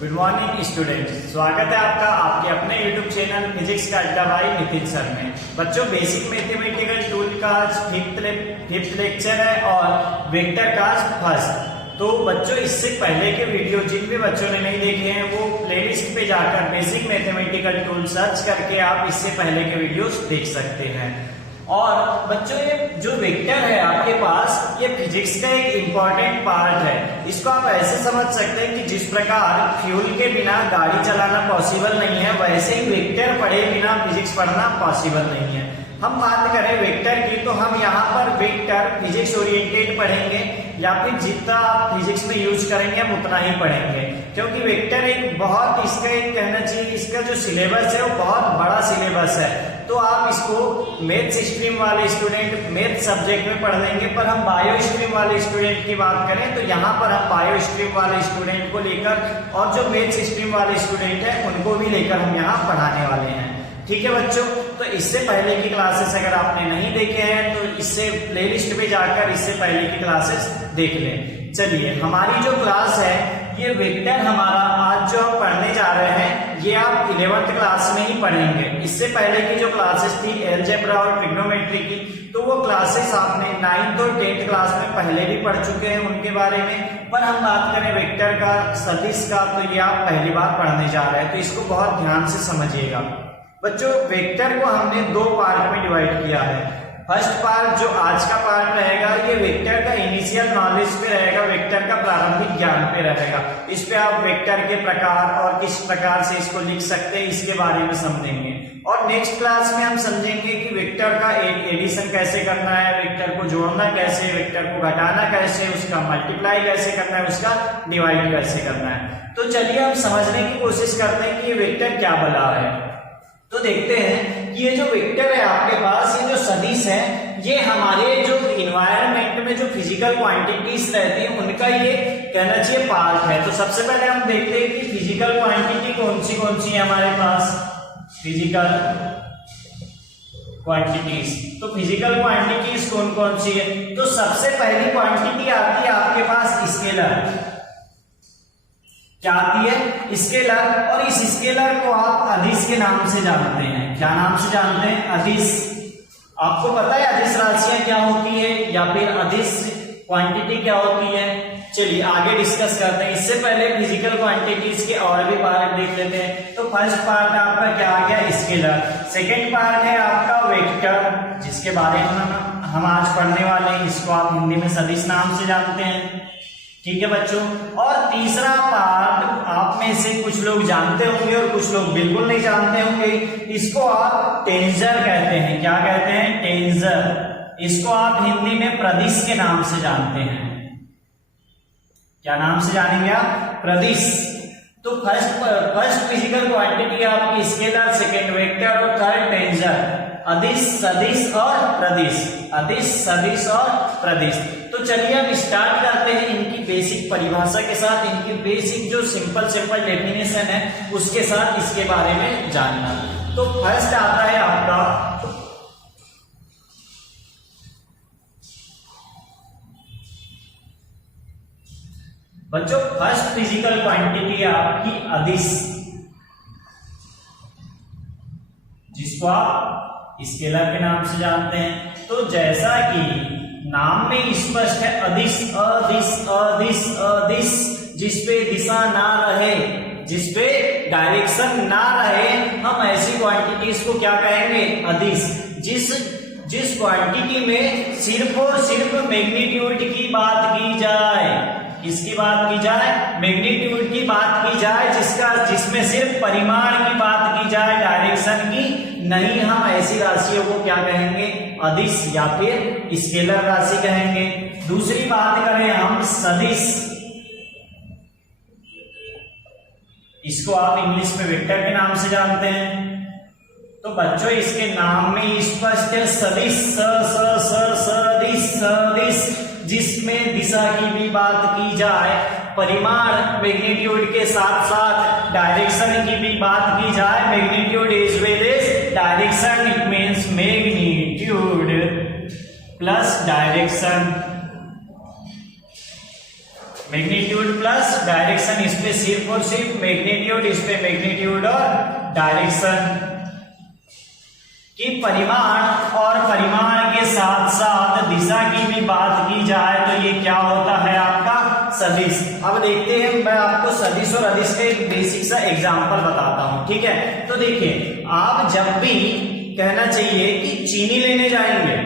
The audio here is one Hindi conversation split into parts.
गुड मॉर्निंग स्टूडेंट, स्वागत है आपका आपके अपने यूट्यूब चैनल फिजिक्स का अड्डा भाई नितिन सर में। बच्चों, बेसिक मैथमेटिकल टूल का फिफ्थ लेक्चर है और वेक्टर का फर्स्ट। तो बच्चों, इससे पहले के वीडियो जिन भी बच्चों ने नहीं देखे हैं वो प्लेलिस्ट पे जाकर बेसिक मैथमेटिकल टूल सर्च करके आप इससे पहले के वीडियोस देख सकते हैं। और बच्चों, ये जो वेक्टर है आपके पास, ये फिजिक्स का एक इम्पॉर्टेंट पार्ट है। इसको आप ऐसे समझ सकते हैं कि जिस प्रकार फ्यूल के बिना गाड़ी चलाना पॉसिबल नहीं है, वैसे ही वेक्टर पढ़े बिना फिजिक्स पढ़ना पॉसिबल नहीं है। हम बात करें वेक्टर की, तो हम यहाँ पर वेक्टर फिजिक्स ओरिएंटेड पढ़ेंगे या फिर जितना आप फिजिक्स में यूज करेंगे हम उतना ही पढ़ेंगे, क्योंकि वेक्टर एक बहुत, इसका एक कहना चाहिए, इसका जो सिलेबस है वो बहुत बड़ा सिलेबस है। तो आप इसको मैथ्स स्ट्रीम वाले स्टूडेंट मैथ सब्जेक्ट में पढ़ लेंगे, पर हम बायो स्ट्रीम वाले स्टूडेंट की बात करें तो यहाँ पर हम बायो स्ट्रीम वाले स्टूडेंट को लेकर और जो मैथ्स स्ट्रीम वाले स्टूडेंट है उनको भी लेकर हम यहाँ पढ़ाने वाले हैं। ठीक है बच्चों, तो इससे पहले की क्लासेस अगर आपने नहीं देखे हैं तो इससे प्लेलिस्ट पे जाकर इससे पहले की क्लासेस देख लें। चलिए, हमारी जो क्लास है ये वेक्टर हमारा आज जो हम पढ़ने जा रहे हैं ये आप 11th क्लास में ही पढ़ेंगे। इससे पहले की जो क्लासेस थी अलजेब्रा और ट्रिग्नोमेट्री की, तो वो क्लासेस आपने 9th और 10th क्लास में पहले भी पढ़ चुके हैं उनके बारे में। पर हम बात करें वेक्टर का, सदिश का, तो ये आप पहली बार पढ़ने जा रहे हैं, तो इसको बहुत ध्यान से समझिएगा। बच्चों, वेक्टर को हमने दो पार्ट में डिवाइड किया है। फर्स्ट पार्ट जो आज का पार्ट रहेगा ये वेक्टर का इनिशियल नॉलेज पे रहेगा, वेक्टर का प्रारंभिक ज्ञान पे रहेगा। इस पे आप वेक्टर के प्रकार और किस प्रकार से इसको लिख सकते हैं इसके बारे में समझेंगे। और नेक्स्ट क्लास में हम समझेंगे कि वेक्टर का एडिशन कैसे करना है, वेक्टर को जोड़ना कैसे, वेक्टर को घटाना कैसे, उसका मल्टीप्लाई कैसे करना है, उसका डिवाइड कैसे करना है। तो चलिए हम समझने की कोशिश करते हैं कि ये वेक्टर क्या बना है। तो देखते हैं कि ये जो वेक्टर है आपके पास, ये जो सदिश है, ये हमारे जो इन्वायरमेंट में जो फिजिकल क्वांटिटीज रहती हैं उनका ये कहना चाहिए पार्ट है। तो सबसे पहले हम देखते हैं कि फिजिकल क्वांटिटी कौन सी है हमारे पास। फिजिकल क्वांटिटीज, तो फिजिकल क्वांटिटीज कौन कौन सी है? तो सबसे पहली क्वांटिटी आती है आपके पास स्केलर। क्या आती है? स्केलर। और इस स्केलर को आप अदिश के नाम से जानते हैं। क्या नाम से जानते हैं? अदिश। आपको पता है अदिश राशियां क्या होती है या फिर अदिश क्वांटिटी क्या होती है? चलिए आगे डिस्कस करते हैं। इससे पहले फिजिकल क्वांटिटीज के और भी पार्ट देख लेते हैं। तो फर्स्ट पार्ट आपका क्या आ गया? स्केलर। सेकेंड पार्ट है आपका वेक्टर, जिसके बारे में हम आज पढ़ने वाले हैं। इसको आप हिंदी में सदिश नाम से जानते हैं। ठीक है बच्चों। और तीसरा पार्ट आप में से कुछ लोग जानते होंगे और कुछ लोग बिल्कुल नहीं जानते होंगे। इसको आप टेंजर कहते हैं। क्या कहते हैं? टेंजर। इसको आप हिंदी में प्रदिश के नाम से जानते हैं। क्या नाम से जानेंगे आप? प्रदिश। तो फर्स्ट फिजिकल क्वांटिटी आपकी स्केलर, सेकेंड वेक्टर और थर्ड टेंजर। अदिश, सदिश और प्रदिश। अदिश, सदिश और प्रदिश। तो चलिए अब स्टार्ट करते हैं इनकी बेसिक परिभाषा के साथ, इनकी बेसिक जो सिंपल डेफिनेशन है उसके साथ इसके बारे में जानना। तो फर्स्ट आता है आपका बच्चों, फर्स्ट फिजिकल क्वांटिटी है आपकी अदिश, जिसको आप स्केलर के नाम से जानते हैं। तो जैसा कि नाम में स्पष्ट है, अदिश, अदिश, अदिश, अदिश, जिसपे दिशा ना रहे, जिसपे डायरेक्शन ना रहे, हम ऐसी क्वांटिटीज को क्या कहेंगे? अदिश। जिस क्वांटिटी में सिर्फ और सिर्फ मैग्नीट्यूड की बात की जाए। किसकी बात की जाए? मैग्नीट्यूड की बात की जाए, जिसमें सिर्फ परिमाण की बात की जाए, डायरेक्शन की नहीं। हम ऐसी राशियों को क्या कहेंगे? अदिश या फिर स्केलर राशि कहेंगे। दूसरी बात करें हम सदिश, इसको आप इंग्लिश में वेक्टर के नाम से जानते हैं। तो बच्चों, इसके नाम में स्पष्ट है सदिश, सदिश, सदिश, जिसमें दिशा की भी बात की जाए, परिमाण मैग्नीट्यूड के साथ साथ डायरेक्शन की भी बात की जाए। Magnitude as well as direction, it means magnitude plus direction. Magnitude plus direction, इस पे सिर्फ और सिर्फ मैग्नीट्यूड, इस पे मैग्नीट्यूड और डायरेक्शन की परिमाण और परिमाण के साथ साथ दिशा की भी बात की जाए तो ये क्या होता है आपका सदिश। अब देखते हैं, मैं आपको सदिश और अदिश का एक बेसिक सा एग्जांपल बताता हूं, ठीक है। तो देखिए, आप जब भी कहना चाहिए कि चीनी लेने जाएंगे,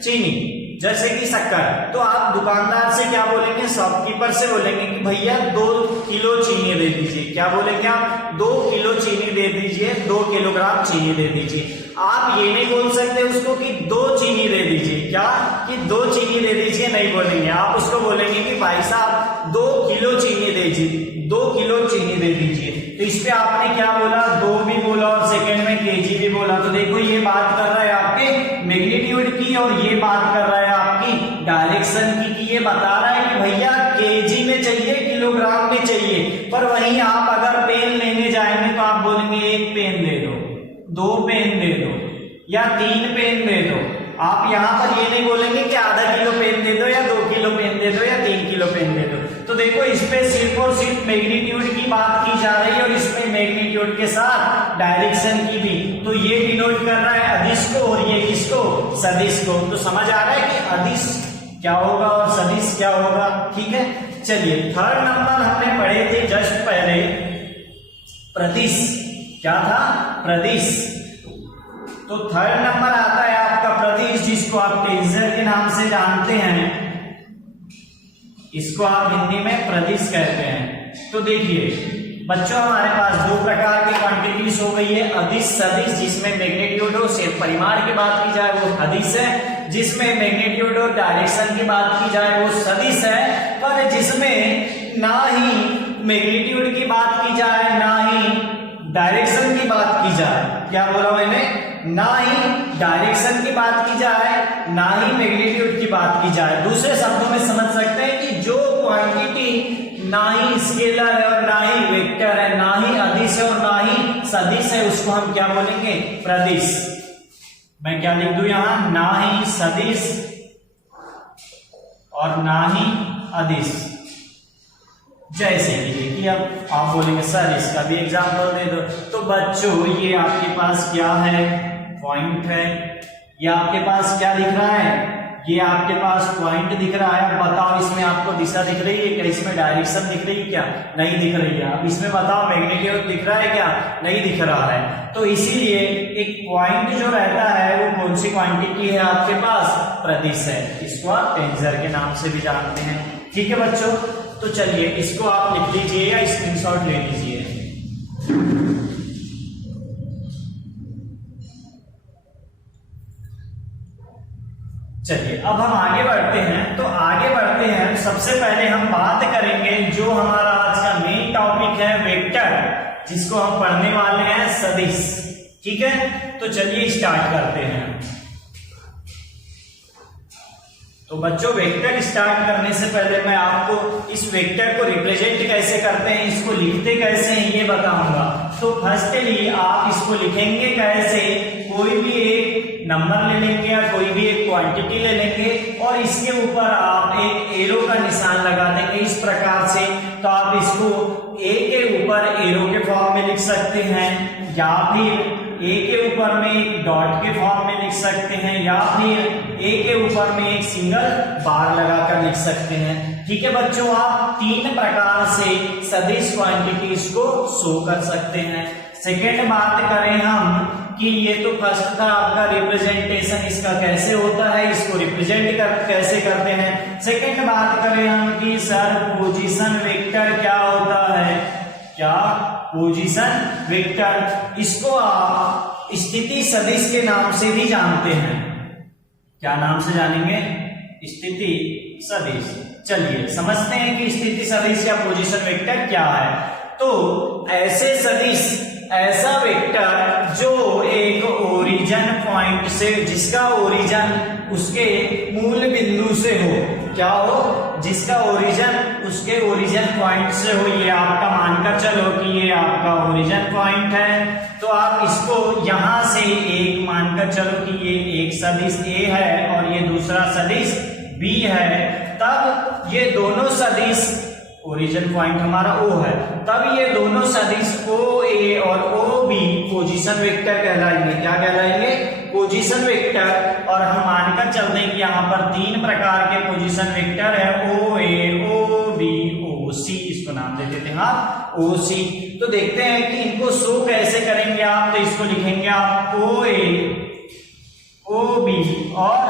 चीनी जैसे कि शक्कर, तो आप दुकानदार से क्या बोलेंगे, शॉपकीपर से बोलेंगे कि भैया 2 किलो चीनी दे दीजिए। क्या बोलेंगे आप, 2 किलो चीनी दे दीजिए, 2 किलोग्राम चीनी दे दीजिए। आप ये नहीं बोल सकते उसको कि 2 चीनी दे दीजिए, क्या कि 2 चीनी दे दीजिए, नहीं बोलेंगे। आप उसको बोलेंगे कि भाई साहब 2 किलो चीनी दे दीजिए, 2 किलो चीनी दे दीजिए। तो इस पे आपने क्या बोला, 2 भी बोला और सेकंड में केजी भी बोला। तो देखो, ये बात कर रहा है आपके मैग्नीट्यूड की और ये बात कर रहा है आपकी डायरेक्शन की, कि ये बता रहा है कि भैया केजी में चाहिए, किलोग्राम में चाहिए। पर वहीं आप अगर पेन लेने जाएंगे तो आप बोलेंगे 1 पेन दे दो, 2 पेन दे दो या 3 पेन दे दो। आप यहाँ पर ये नहीं बोलेंगे कि आधा किलो पेन दे दो या 2 किलो पेन दे दो या 3 किलो पेन दे दो। तो देखो, इस पे सिर्फ और सिर्फ मैग्नीट्यूड की बात की जा रही है और इसमें मैग्नीट्यूड के साथ डायरेक्शन की भी। तो ये डिनोट कर रहा है अदिश को और ये किसको, सदिश को। तो समझ आ रहा है कि अदिश क्या होगा और सदिश क्या होगा, ठीक है। चलिए, थर्ड नंबर हमने पढ़े थे जस्ट पहले, प्रदिश। क्या था, प्रदिश। तो थर्ड नंबर आता है आपका प्रदिश, जिसको आप टेंसर के नाम से जानते हैं, इसको आप हिंदी में प्रदिश कहते हैं। तो देखिए बच्चों, हमारे पास 2 प्रकार की क्वांटिटीज हो गई है, अदिश सदिश। जिसमें मैग्नीट्यूड और सिर्फ परिमाण की बात की जाए वो अदिश है, जिसमें मैग्नीट्यूड और डायरेक्शन की बात की जाए वो सदिश है। पर जिसमें ना ही मैग्नीट्यूड की बात की जाए ना ही डायरेक्शन की बात की जाए, क्या बोला मैंने, ना ही डायरेक्शन की बात की जाए ना ही मैग्नीट्यूड की बात की जाए। दूसरे शब्दों में समझ सकते हैं कि जो क्वांटिटी ना ही स्केलर है और ना ही वेक्टर है, ना ही अदिश है और ना ही सदिश है, उसको हम क्या बोलेंगे, प्रदिश। मैं क्या लिख दूं यहां, ना ही सदिश और ना ही अदिश। जैसे कि अब आप बोलेंगे सर इसका भी एग्जांपल दे दो। तो बच्चों, ये आपके पास क्या है, पॉइंट है। ये आपके पास क्या दिख रहा है, ये आपके पास पॉइंट दिख रहा है। बताओ, इसमें आपको दिशा दिख रही है क्या, इसमें डायरेक्शन दिख रही है क्या, नहीं दिख रही है। अब इसमें बताओ मैग्नीट्यूड दिख रहा है क्या, नहीं दिख रहा है। तो इसीलिए एक पॉइंट जो रहता है वो कौन सी क्वांटिटी है आपके पास, प्रदिश है। इसको आप टेंसर के नाम से भी जानते हैं, ठीक है बच्चों। तो चलिए, इसको आप लिख लीजिए या स्क्रीनशॉट ले लीजिए। चलिए, अब हम आगे बढ़ते हैं। तो आगे बढ़ते हैं, सबसे पहले हम बात करेंगे जो हमारा आज का मेन टॉपिक है, वेक्टर, जिसको हम पढ़ने वाले हैं सदिश, ठीक है। तो चलिए स्टार्ट करते हैं। तो बच्चों, वेक्टर स्टार्ट करने से पहले मैं आपको इस वेक्टर को रिप्रेजेंट कैसे करते हैं, इसको लिखते कैसे हैं, ये बताऊंगा। तो फर्स्टली आप इसको लिखेंगे कैसे, कोई भी एक नंबर ले लेंगे या कोई भी एक क्वांटिटी ले लेंगे और इसके ऊपर आप एक एरो का निशान लगा देंगे इस प्रकार से। तो आप इसको ए के ऊपर एरो के फॉर्म में लिख सकते हैं, या फिर ए के ऊपर में एक डॉट के फॉर्म में लिख सकते हैं, या फिर ए के ऊपर में एक सिंगल बार लगाकर लिख सकते हैं, ठीक है बच्चों। आप 3 प्रकार से सदिश क्वांटिटीज को शो कर सकते हैं। सेकेंड बात करें हम कि ये तो फर्स्ट था आपका रिप्रेजेंटेशन, इसका कैसे होता है, इसको रिप्रेजेंट कैसे करते हैं। सेकेंड बात करें हम कि सर पोजीशन वेक्टर क्या होता है, क्या पोजीशन वेक्टर, इसको आप स्थिति सदिश के नाम से भी जानते हैं। क्या नाम से जानेंगे, स्थिति सदिश। चलिए समझते हैं कि स्थिति सदिश या पोजीशन वेक्टर क्या है। तो ऐसे सदिश, ऐसा वेक्टर जो एक ओरिजिन पॉइंट से, जिसका ओरिजिन उसके मूल बिंदु से हो, क्या हो, जिसका ओरिजिन उसके ओरिजिन पॉइंट से हो। ये आपका मानकर चलो कि ये आपका ओरिजिन पॉइंट है, तो आप इसको यहां से एक मानकर चलो कि ये एक सदिश ए है और ये दूसरा सदिश बी है। तब ये दोनों सदिश ओरिजिन पॉइंट हमारा O है, तब ये दोनों सदिश OA और OB पोजीशन वेक्टर कहलाएंगे। क्या कहलाएंगे? Position vector. और हम मानकर चलते हैं कि यहाँ पर 3 प्रकार के पोजीशन वेक्टर है, OA, OB, OC, इसको नाम दे देते हैं आप OC। तो देखते हैं कि इनको शो कैसे करेंगे आप। तो इसको लिखेंगे आप OA, OB और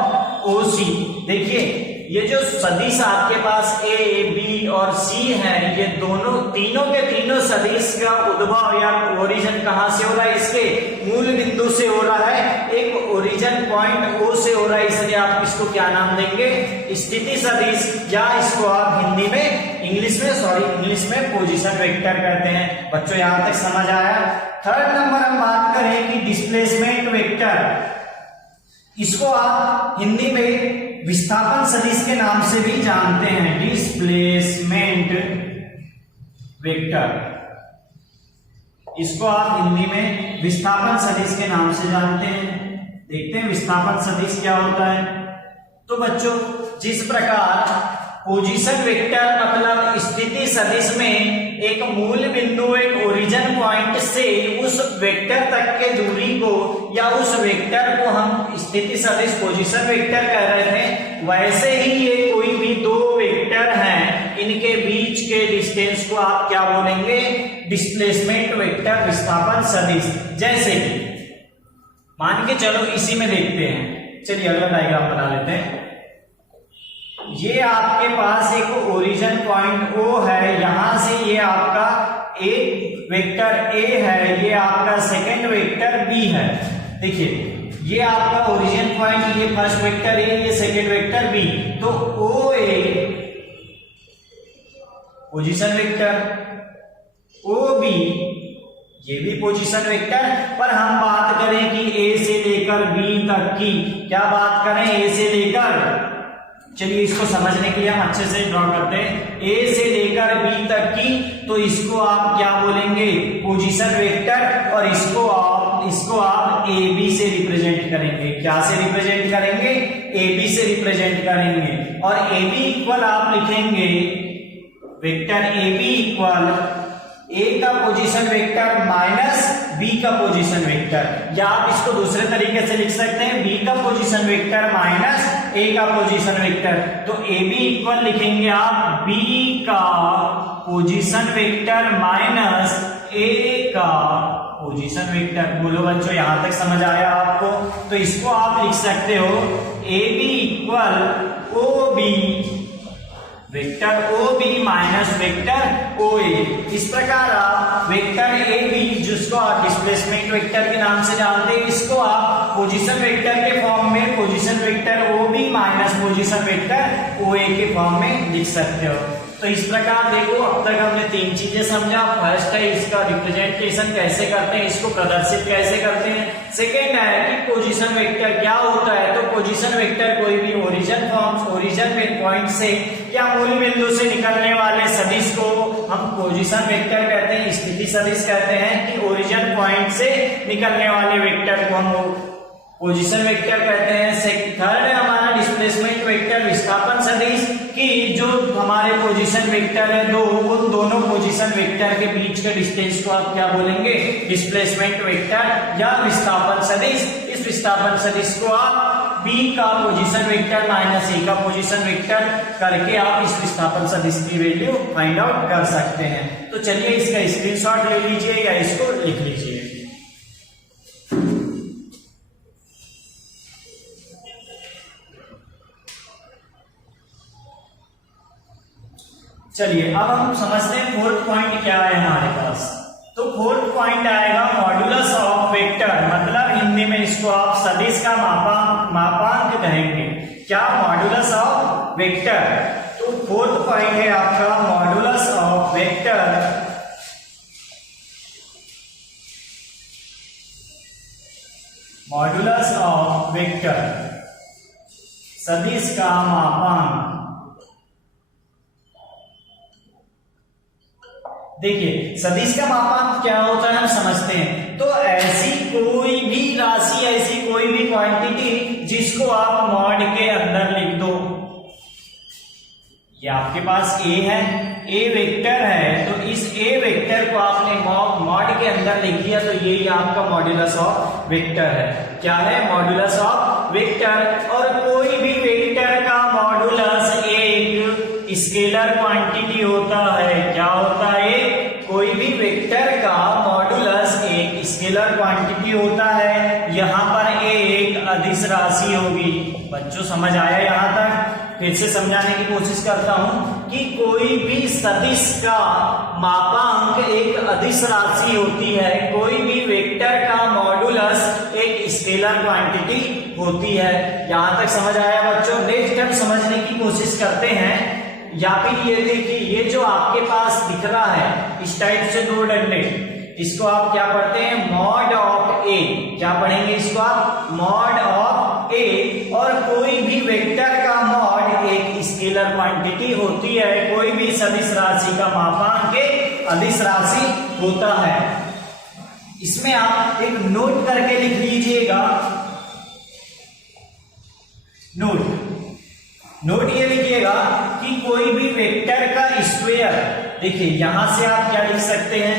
OC। देखिए ये जो सदिश आपके पास A, B और C है, ये तीनों के तीनों सदिश का उद्भव या ओरिजिन कहां से हो रहा है? इसके मूल बिंदु से हो रहा है, एक ओरिजिन पॉइंट O से हो रहा है। इसलिए आप इसको क्या नाम देंगे? स्थिति सदिश, या इसको आप हिंदी में इंग्लिश में पोजीशन वेक्टर कहते हैं। बच्चों यहां तक समझ आया? थर्ड नंबर हम बात करें कि डिस्प्लेसमेंट वेक्टर, इसको आप हिंदी में विस्थापन सदिश के नाम से भी जानते हैं, डिस्प्लेसमेंट वेक्टर। इसको आप हिंदी में विस्थापन सदिश के नाम से जानते हैं। देखते हैं विस्थापन सदिश क्या होता है। तो बच्चों जिस प्रकार पोजीशन वेक्टर मतलब स्थिति सदिश में एक मूल बिंदु, एक ओरिजिन पॉइंट से उस वेक्टर तक के दूरी को या उस वेक्टर को हम स्थिति सदिश पोजीशन वेक्टर कह रहे थे, वैसे ही ये कोई भी 2 वेक्टर हैं, इनके बीच के डिस्टेंस को आप क्या बोलेंगे? डिस्प्लेसमेंट वेक्टर, विस्थापन सदिश। जैसे कि मान के चलो इसी में देखते हैं, चलिए अगला डायग्राम बना लेते हैं। ये आपके पास एक ओरिजिन पॉइंट O है, यहां से ये आपका एक वेक्टर A है, ये आपका सेकंड वेक्टर B है। देखिए ये आपका ओरिजिन पॉइंट, ये फर्स्ट वेक्टर A, ये सेकंड वेक्टर B। तो OA पोजीशन वेक्टर, OB ये भी पोजीशन वेक्टर। पर हम बात करें कि A से लेकर B तक की, क्या बात करें? A से लेकर, चलिए इसको समझने के लिए हम अच्छे से ड्रॉ करते हैं। A से लेकर B तक की, तो इसको आप क्या बोलेंगे? Position vector. और इसको आप AB से रिप्रेजेंट करेंगे। क्या से रिप्रेजेंट करेंगे? AB से रिप्रेजेंट करेंगे। और AB इक्वल आप लिखेंगे वेक्टर AB इक्वल A का पोजीशन वेक्टर माइनस B का पोजीशन वेक्टर, या आप इसको दूसरे तरीके से लिख सकते हैं B का पोजीशन वेक्टर माइनस A का पोजीशन वेक्टर। तो AB इक्वल लिखेंगे आप B का पोजीशन वेक्टर माइनस A का पोजीशन वेक्टर। बोलो बच्चों यहां तक समझ आया आपको? तो इसको आप लिख सकते हो AB equal OB vector OB minus vector OA। इस प्रकार आप वेक्टर AB, जिसको आप डिस्प्लेसमेंट वेक्टर के नाम से जानते हैं, इसको आप पोजीशन वेक्टर के फॉर्म में position vector OB minus position vector OA के फॉर्म में लिख सकते हो। तो इस प्रकार देखो अब तक हमने 3 चीजें समझा। फर्स्ट है इसका रिप्रेजेंटेशन कैसे करते हैं, इसको प्रदर्शित कैसे करते हैं। सेकेंड है कि पोजीशन वेक्टर क्या होता है। तो पोजीशन वेक्टर कोई भी ओरिजिन पॉइंट से या मूल बिंदु से निकलने वाले सदिश को हम पोजीशन वेक्टर कहते हैं, स्थिति सदिश कहते हैं। कि ओरिजिन पॉइंट से निकलने वाले वेक्टर को हम पोजीशन वेक्टर कहते हैं। थर्ड है हमारा डिस्प्लेसमेंट वेक्टर, विस्थापन सदिश, कि जो हमारे पोजीशन वेक्टर है उन दोनों पोजीशन वेक्टर के बीच के डिस्टेंस को आप क्या बोलेंगे? डिस्प्लेसमेंट वेक्टर या विस्थापन सदिश। इस विस्थापन सदिश को आप B का पोजीशन वेक्टर माइनस A का पोजीशन वेक्टर करके आप इस विस्थापन सदिश की वैल्यू फाइंड आउट कर सकते हैं। तो चलिए इसका स्क्रीनशॉट ले लीजिए या इसको लिख लीजिए। चलिए अब हम समझते हैं फोर्थ पॉइंट क्या है हमारे पास। तो फोर्थ पॉइंट आएगा मॉड्यूलस ऑफ वेक्टर, मतलब हिंदी में इसको आप सदिश का मापांक कहेंगे। क्या? Modulus of vector. तो फोर्थ पॉइंट है आपका modulus of vector. Modulus of vector, सदिश का मापांक। देखिए सदिश का मापांक क्या होता है हम समझते हैं। तो ऐसी कोई भी राशि, ऐसी कोई भी क्वांटिटी जिसको आप मॉड के अंदर लिख दो। ये आपके पास A है, ए वेक्टर है, तो इस ए वेक्टर को आपने मॉड के अंदर लिख दिया, तो यही आपका मॉड्यूलस ऑफ वेक्टर है। क्या है? Modulus of vector. और कोई भी वेक्टर का मॉड्यूलस एक स्केलर क्वांटिटी होता है। क्या होता है? कोई भी वेक्टर का मॉड्यूलस एक स्केलर क्वांटिटी होता है। यहाँ पर ए एक अदिश राशि होगी। बच्चों समझ आया यहाँ तक? फिर से समझाने की कोशिश करता हूं कि कोई भी सदिश का मापांक एक अदिश राशि होती है। कोई भी वेक्टर का मॉड्यूलस एक स्केलर क्वांटिटी होती है। यहां तक समझ आया बच्चों? नेक्स्ट हम समझने की कोशिश करते हैं। या फिर ये देखिए, ये जो आपके पास दिख रहा है इस टाइप से दो डंडे, इसको आप क्या पढ़ते हैं? मॉड ऑफ ए। क्या पढ़ेंगे इसको आप? मॉड ऑफ ए। और कोई भी वेक्टर का मॉड एक स्केलर क्वांटिटी होती है। कोई भी सदिश राशि का मापांक एक अदिश राशि होता है। इसमें आप एक नोट करके लिख लीजिएगा। नोट ये लिखिएगा कि कोई भी वेक्टर का स्क्वायर, देखिए यहां से आप क्या लिख सकते हैं?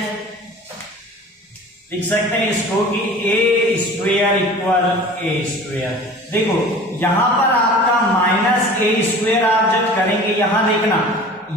लिख सकते हैं इसको कि ए स्क्वायर इक्वल ए स्क्वायर। देखो यहां पर आपका माइनस ए स्क्वायर आप जब करेंगे, यहां देखना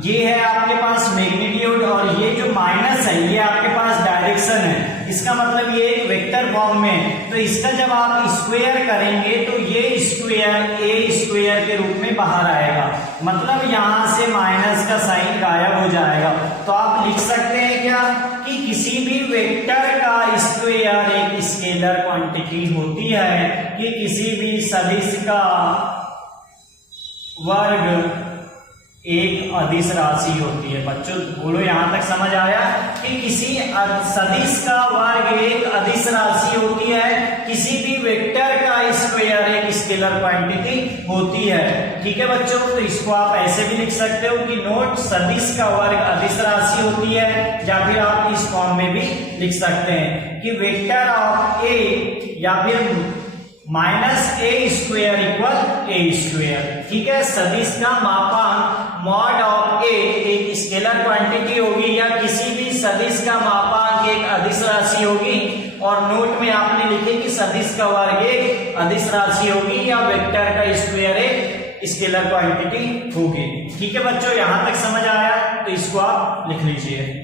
ये है आपके पास मैग्नीट्यूड और ये जो माइनस है ये आपके पास डायरेक्शन है। इसका मतलब ये एक वेक्टर फॉर्म में, तो इसका जब आप स्क्वायर करेंगे तो ये स्क्वायर ए स्क्वायर के रूप में बाहर आएगा। मतलब यहां से माइनस का साइन गायब हो जाएगा। तो आप लिख सकते हैं क्या कि किसी भी वेक्टर का स्क्वायर एक स्केलर क्वांटिटी होती है, कि किसी भी सदिश का वर्ग एक अदिश राशि होती है। बच्चों बोलो यहां तक समझ आया कि किसी सदिश का वर्ग एक अदिश राशि होती है। किसी भी वेक्टर का स्क्वायर एक स्केलर क्वांटिटी होती है। ठीक है बच्चों, तो इसको आप ऐसे भी लिख सकते हो कि नोट सदिश का वर्ग अदिश राशि होती है, या फिर आप इस फॉर्म में भी लिख सकते हैं कि वेक्टर ऑफ ए या फिर माइनस ए स्क्वायर इक्वल ए स्क्वायर। ठीक है, सदिश का मापांक मॉड ऑफ ए एक स्केलर क्वांटिटी होगी, या किसी भी सदिश का मापांक एक अदिश राशि होगी। और नोट में आपने लिखे कि सदिश का वर्ग एक अदिश राशि होगी, या वेक्टर का स्क्वायर एक स्केलर क्वांटिटी होगी। ठीक है बच्चों, यहां तक समझ आया? तो इसको आप लिख लीजिए।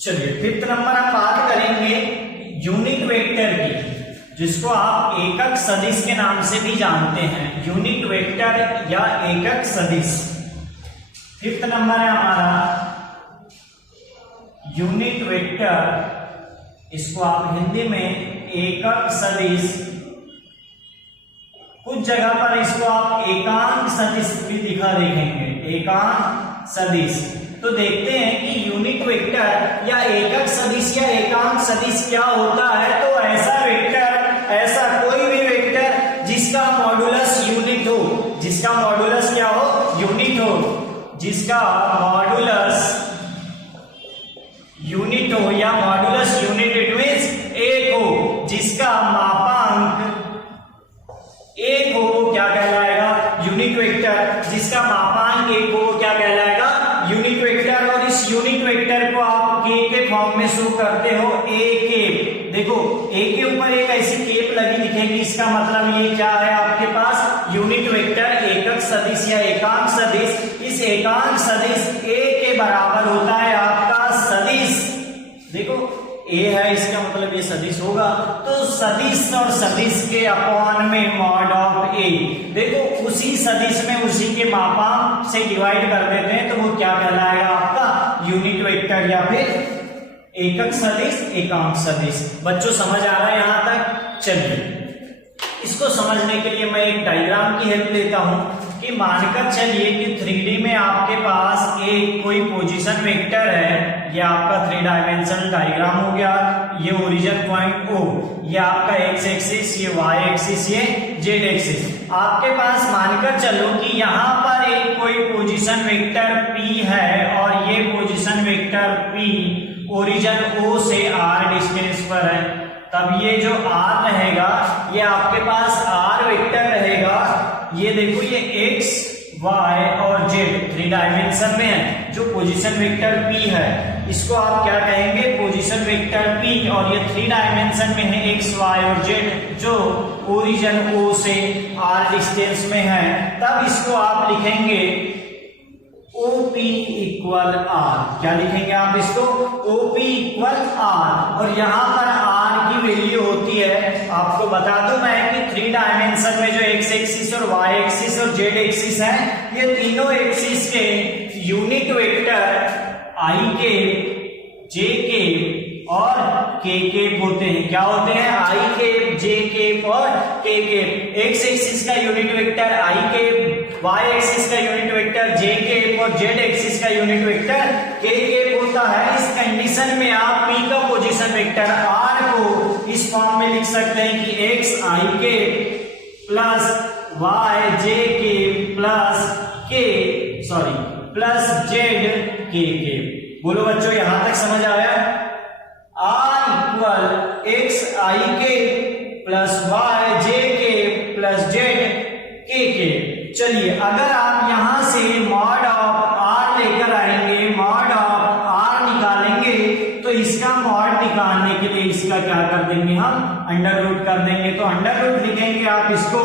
चलिए फिफ्थ नंबर हम बात करेंगे यूनिट वेक्टर की, जिसको आप एकक सदिश के नाम से भी जानते हैं। यूनिट वेक्टर या एकक सदिश। फिफ्थ नंबर है हमारा यूनिट वेक्टर। इसको आप हिंदी में एकक सदिश, कुछ जगह पर इसको आप एकांक सदिश भी दिखा देखेंगे। एकांक सदिश। तो देखते हैं कि यूनिट वेक्टर या एकक सदिश या एकांक सदिश क्या होता है। तो ऐसा वेक्टर, ऐसा कोई भी वेक्टर जिसका मॉड्यूलस यूनिट हो, जिसका मॉड्यूलस क्या हो? यूनिट हो। जिसका मॉड्यूलस यूनिट हो, या मॉड्यूलस यूनिट इट मींस एक हो, जिसका मापांक एक हो, वो क्या कहलाएगा? Unit vector. जिसका मापांक एक हो, वो क्या कहलाएगा? Unit vector. और इस यूनिट वेक्टर को आप के फॉर्म में शो करते हो ए केप। देखो ए के ऊपर एक ऐसी केप लगी दिखेगी, इसका मतलब ये क्या है आपके पास? यूनिट वेक्टर एकक सदिश या एकांक सदिश। इस एकांक सदिश ए के बराबर होता है आपका सदिश। देखो ए है, इसका मतलब ये सदिश होगा। तो सदिश और सदिश के अपॉन में मॉड ऑफ ए। देखो उसी सदिश में उसी के मापांक से डिवाइड कर देते हैं, तो वो क्या कहलाएगा आपका? यूनिट वेक्टर या फिर एकक सदिश, एकांक सदिश। बच्चों समझ आ रहा है यहां तक? चलिए इसको समझने के लिए मैं एक डायग्राम की हेल्प लेता हूं कि मानकर चलिए कि 3D में आपके पास एक कोई पोजीशन वेक्टर है। ये आपका 3 डायमेंशनल डायग्राम हो गया। ये ओरिजिन पॉइंट O, ये आपका एक्स एक्सिस, ये वाई एक्सिस, ये जेड एक्सिस। आपके पास मानकर चलो कि यहाँ पर एक कोई पोजीशन वेक्टर P है, और ये position vector P origin O से R डिस्टेंस पर है, तब ये जो R रहेगा ये आपके पास R वेक्टर रहेगा। ये देखो ये x y और z 3 डायमेंशन में है। जो पोजीशन वेक्टर p है इसको आप क्या कहेंगे, पोजीशन वेक्टर p, और ये 3 डायमेंशन में है x y और z, जो ओरिजिन O से R डिस्टेंस में है। तब इसको आप लिखेंगे OP इक्वल R। क्या लिखेंगे आप इसको, OP इक्वल R। और यहाँ पर R की वैल्यू होती है, आपको बता दूं मैं कि 3 डायमेंशन में जो x एक्सिस और y एक्सिस और z एक्सिस है, ये तीनों एक्सिस के यूनिट वेक्टर i के, j के और k के होते हैं। क्या होते हैं, i के, j के और k के। x एक्सिस का यूनिट वेक्टर i के, y एक्सिस का यूनिट वेक्टर j के और z एक्सिस का यूनिट वेक्टर k के होता है। इस कंडीशन में आप p का पोजीशन वेक्टर r को इस फॉर्म में लिख सकते हैं कि x i के प्लस y j के प्लस z k के। बोलो बच्चों, यहां तक समझ आया। r इक्वल x i के प्लस y j के प्लस z k के। चलिए, अगर आप यहां से मॉड ऑफ r लेकर आएंगे, मॉड ऑफ r निकालेंगे, तो इसका मॉड निकालने के लिए इसका क्या कर देंगे, हम अंडर रूट कर देंगे। तो अंडर रूट लिखेंगे आप इसको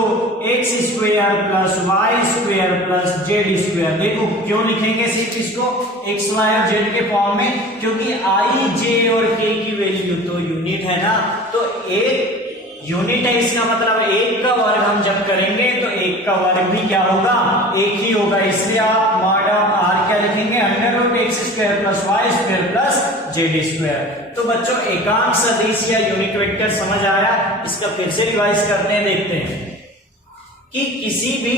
x square plus y square plus z square. देखो क्यों लिखेंगे सिर्फ इसको x y और z के फॉर्म में, क्योंकि i j और k की वैल्यू तो यूनिट है ना, तो एक यूनिट है, इसका मतलब एक का वर्ग हम जब करेंगे तो एक का वर्ग भी क्या होगा, एक ही होगा। इसलिए आप मॉड ऑफ r क्या लिखेंगे, under root x square plus y square plus z square. तो बच्चों, एकांक सदिश या यूनिट वेक्टर समझ आया। इसका फिर से रिवाइज करते हैं, देखते हैं कि किसी भी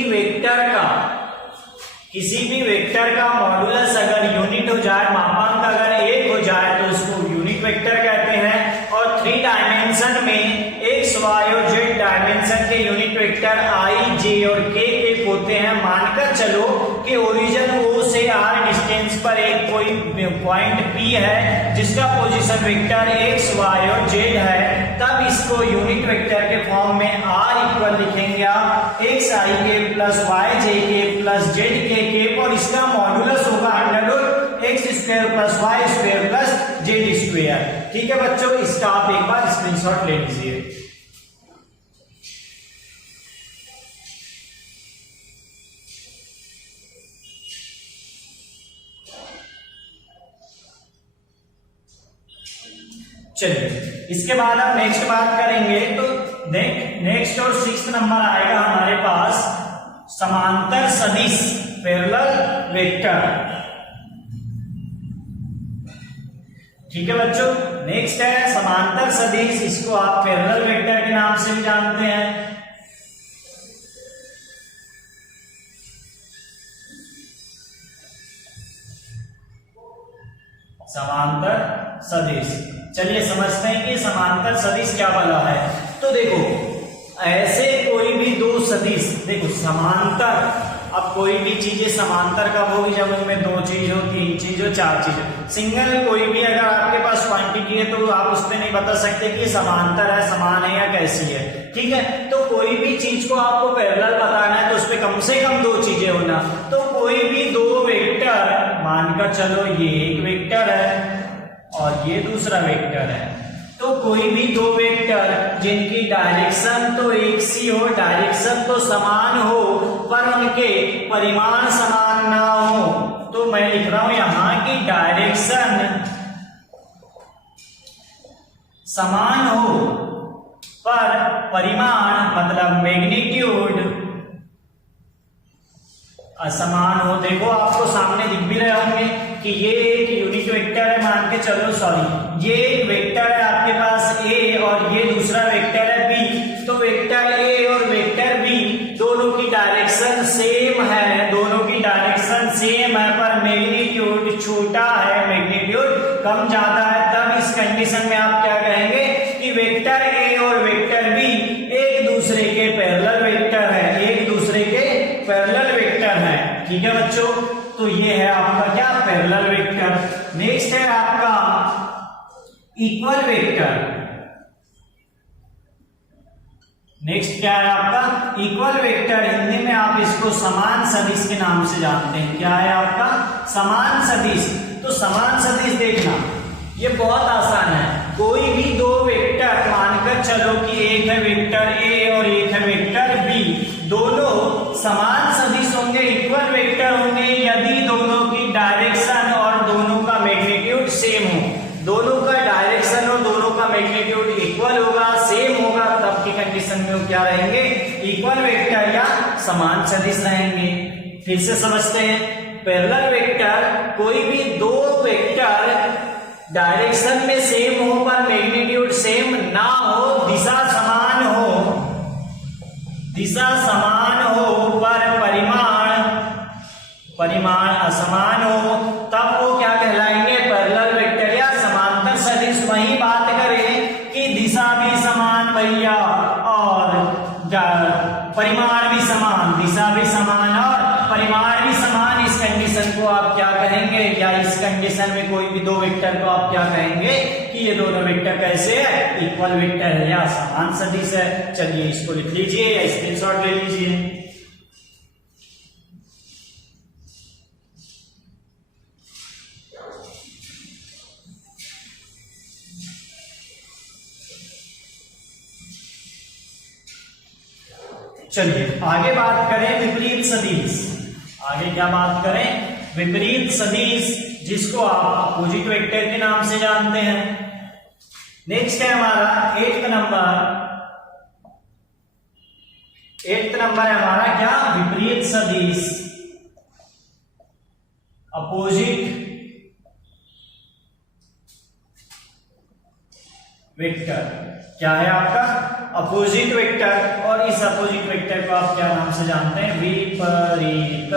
वेक्टर का मॉडुलस अगर यूनिट हो जाए, मापांक अगर एक हो जाए, तो उसको यूनिट वेक्टर कहते हैं। और 3 डायमेंशन में x y और z डायमेंशन के यूनिट वेक्टर i j और k के होते हैं। मानकर चलो कि ओरिजिन O से R डिस्टेंस पर एक कोई पॉइंट P है जिसका पोजीशन वेक्टर x y और z है, तब इसको यूनिट वेक्टर के फॉर्म में r इक्वल लिखेंगे आप x i के प्लस y j के प्लस z k के, और इसका मॉडुलस होगा under root x square plus y square plus z square. ठीक है बच्चों, इसका आप एक बार स्क्रीनशॉट ले लीजिए। चलिए, इसके बाद हम नेक्स्ट बात करेंगे। तो नेक्स्ट और 6th नंबर आएगा हमारे पास समांतर सदिश, पैरेलल वेक्टर। ठीक है बच्चों, नेक्स्ट है समांतर सदिश। इसको आप पैरेलल वेक्टर के नाम से भी जानते हैं। समांतर सदिश, चलिए समझते हैं कि समांतर सदिश क्या बना है। तो देखो, ऐसे कोई भी दो सदिश, देखो समांतर, अब कोई भी चीजें समांतर कब होगी, जब उनमें 2 चीज हो, 3 चीज हो, 4 चीज हो। सिंगल कोई भी अगर आपके पास क्वांटिटी है तो आप उस पर नहीं बता सकते कि समांतर है, समान है या कैसी है। ठीक है, तो कोई भी चीज को आपको पैरेलल बताना है तो उस पर कम से कम 2 चीजें होना। तो कोई भी 2 वेक्टर, मानकर चलो ये एक वेक्टर है और ये दूसरा वेक्टर है, तो कोई भी 2 वेक्टर जिनकी डायरेक्शन तो एक सी हो, डायरेक्शन तो समान हो, पर उनके परिमाण समान ना हो, तो मैं लिख रहा हूं यहां की डायरेक्शन समान हो पर परिमाण मतलब मैग्नीट्यूड असमान हो। देखो आपको सामने दिख भी रहे होंगे कि ये एक यूनिट वेक्टर है, मान के चलो, सॉरी, ये एक वेक्टर है आपके पास A और ये दूसरा वेक्टर है B। तो वेक्टर A और वेक्टर B दोनों की डायरेक्शन सेम है, दोनों की डायरेक्शन सेम है, पर मैग्नीट्यूड छोटा है, मैग्नीट्यूड कम ज्यादा है। तब इस कंडीशन में आप क्या कहेंगे कि वेक्टर A और वेक्टर B एक दूसरे के पैरेलल वेक्टर है, एक दूसरे के पैरेलल वेक्टर है। ठीक है बच्चों, तो ये है आपका क्या, पैरेलल वेक्टर। नेक्स्ट है आपका इक्वल वेक्टर। नेक्स्ट क्या है आपका इक्वल वेक्टर, हिंदी में आप इसको समान सदिश के नाम से जानते हैं। क्या है आपका समान सदिश। तो समान सदिश देखना ये बहुत आसान है। कोई भी दो वेक्टर मानकर चलो कि एक है वेक्टर ए और एक है वेक्टर बी, दोनों समान सदिश होंगे, इक्वल वेक्टर होंगे यदि दोनों की डायरेक्शन और दोनों का मैग्नीट्यूड सेम हो। दोनों का डायरेक्शन और दोनों का मैग्नीट्यूड इक्वल होगा, सेम होगा, तब की कंडीशन में वो क्या रहेंगे इक्वल वेक्टर या समान सदिश रहेंगे। फिर से समझते हैं, पैरेलल वेक्टर कोई भी दो वेक्टर डायरेक्शन में सेम हो पर मैग्नीट्यूड सेम ना हो, दिशा समान हो, दिशा समान हो पर परिमाण असमान हो, तब वो क्या कहलाएंगे पैरेलल वेक्टर या समांतर सदिश। वही बात करें कि दिशा भी समान भैया और परिमाण भी समान, दिशा भी समान और परिमाण भी समान, इस कंडीशन को आप क्या कहेंगे, या इस कंडीशन में कोई भी दो वेक्टर को आप क्या कहेंगे कि ये दोनों वेक्टर कैसे है इक्वल वेक्टर है या समान सदिश है। चलिए इसको लिख लीजिए या स्क्रीनशॉट ले लीजिए। चलिए आगे बात करें विपरीत सदिश। आगे क्या बात करें विपरीत सदिश, जिसको आप अपोजिट वेक्टर के नाम से जानते हैं। नेक्स्ट है हमारा 8th नंबर। 8th नंबर है हमारा क्या विपरीत सदिश, अपोजिट वेक्टर। क्या है आपका अपोजिट वेक्टर, और इस अपोजिट वेक्टर को आप क्या नाम से जानते हैं विपरीत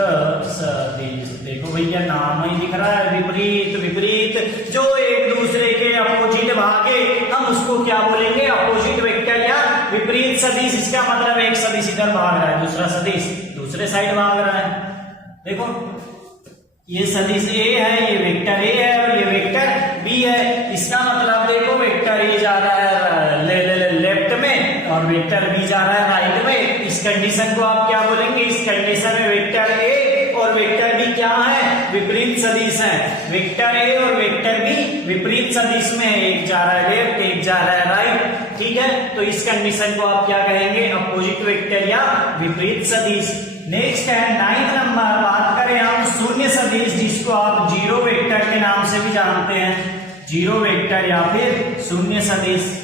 सदिश। देखो भैया नाम ही दिख रहा है विपरीत, विपरीत जो एक दूसरे के अपोजिट भागे हम उसको क्या बोलेंगे अपोजिट वेक्टर या विपरीत सदिश। इसका मतलब एक सदिश इधर भाग रहा है, दूसरा सदिश दूसरे साइड भाग रहा है। देखो ये सदिश ए है, ये वेक्टर ए है और ये वेक्टर बी है। इसका मतलब देखो वेक्टर ए जा रहा है लेफ्ट में और वेक्टर बी जा रहा है राइट में। इस कंडीशन को आप क्या बोलेंगे, इस कंडीशन में वेक्टर ए और वेक्टर बी क्या है विपरीत सदिश है। वेक्टर ए और वेक्टर बी विपरीत सदिश में है, एक जा रहा है लेफ्ट एक जा रहा है राइट। ठीक है, तो इस कंडीशन को आप क्या कहेंगे अपोजिट वेक्टर या विपरीत सदिश। नेक्स्ट है 9th नंबर। बात करें हम शून्य सदिश, जिसको आप जीरो वेक्टर के नाम से भी जानते हैं, जीरो वेक्टर या फिर शून्य सदिश।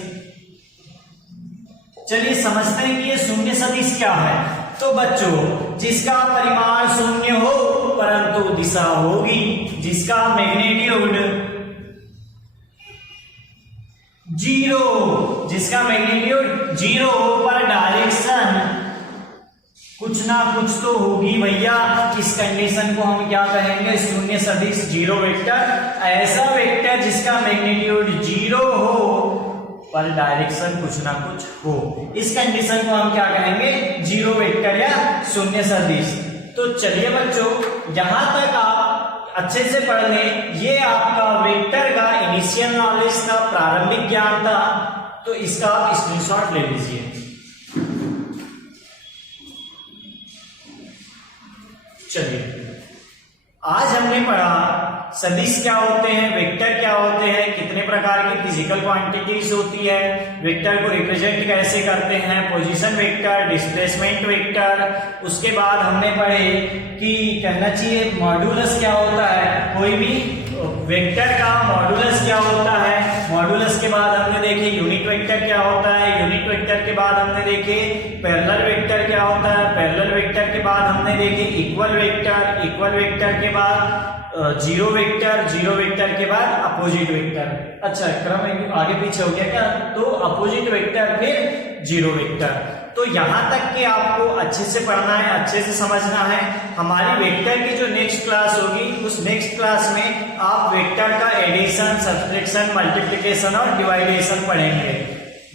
चलिए समझते हैं कि ये शून्य सदिश क्या है। तो बच्चों जिसका परिमाण शून्य हो परंतु दिशा होगी, जिसका मैग्नीट्यूड जीरो, जिसका मैग्नीट्यूड जीरो हो पर डायरेक्शन कुछ ना कुछ तो होगी भैया। इस कंडीशन को हम क्या कहेंगे शून्य सदिश जीरो वेक्टर। ऐसा वेक्टर जिसका मैग्नीट्यूड जीरो हो पर डायरेक्शन कुछ ना कुछ हो, इस कंडीशन को हम क्या कहेंगे जीरो वेक्टर या शून्य सदिश। तो चलिए बच्चों यहां तक आप अच्छे से पढ़ लें। ये आपका वेक्टर का इनिशियल नॉलेज था, प्रारंभिक ज्ञान था, तो इसका आप स्क्रीनशॉट ले लीजिए। चलिए आज हमने पढ़ा सदिश क्या होते हैं, वेक्टर क्या होते हैं, कितने प्रकार की फिजिकल क्वांटिटीज होती है, वेक्टर को रिप्रेजेंट कैसे करते हैं, पोजीशन वेक्टर, डिस्प्लेसमेंट वेक्टर। उसके बाद हमने पढ़े कि कहना चाहिए मॉड्यूलस क्या होता है, कोई भी वेक्टर का मॉड्यूलस क्या होता है। मॉड्यूलस के बाद हमने देखे यूनिट वेक्टर क्या होता है, यूनिट वेक्टर के बाद हमने देखे पैरेलल वेक्टर क्या होता है, पैरेलल वेक्टर के बाद हमने देखे इक्वल वेक्टर, इक्वल वेक्टर के बाद जीरो वेक्टर, जीरो वेक्टर के बाद अपोजिट वेक्टर। अच्छा क्रम आगे पीछे हो गया क्या, तो अपोजिट वेक्टर फिर जीरो वेक्टर। तो यहां तक कि आपको अच्छे से पढ़ना है, अच्छे से समझना है। हमारी वेक्टर की जो नेक्स्ट क्लास होगी उस नेक्स्ट क्लास में आप वेक्टर का एडिशन, सब्ट्रैक्शन, मल्टीप्लिकेशन और डिवाइडेशन पढ़ेंगे।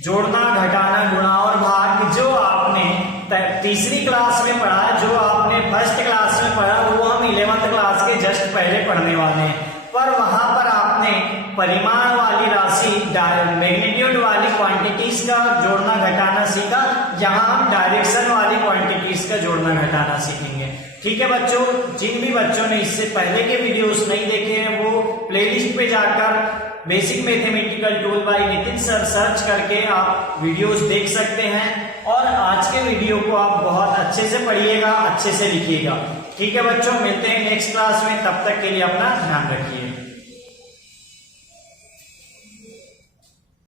जोड़ना, घटाना, गुणा और भाग जो आपने तीसरी क्लास में पढ़ा, जो आपने फर्स्ट क्लास में पढ़ा, वो हम 11th क्लास के जस्ट पहले पढ़ने वाले हैं। पर वहां पर आपने परिमाण वाली राशि मैग्नीट्यूड वाली क्वांटिटीज का जोड़ना घटाना सीखा, यहाँ हम डायरेक्शन वाली क्वांटिटीज का जोड़ना घटाना सीखेंगे। ठीक है बच्चों, जिन भी बच्चों ने इससे पहले के वीडियोस नहीं देखे हैं वो प्लेलिस्ट पे जाकर basic mathematical tool by Nitin sir search करके आप वीडियोस देख सकते हैं और आज के वीडियो को आप बहुत अच्छे से पढ़िएगा, अच्छे से लिखिएगा। ठीक है बच्चों, मिलते हैं नेक्स्ट क्लास में, तब तक के लिए अपना ध्यान रखिए।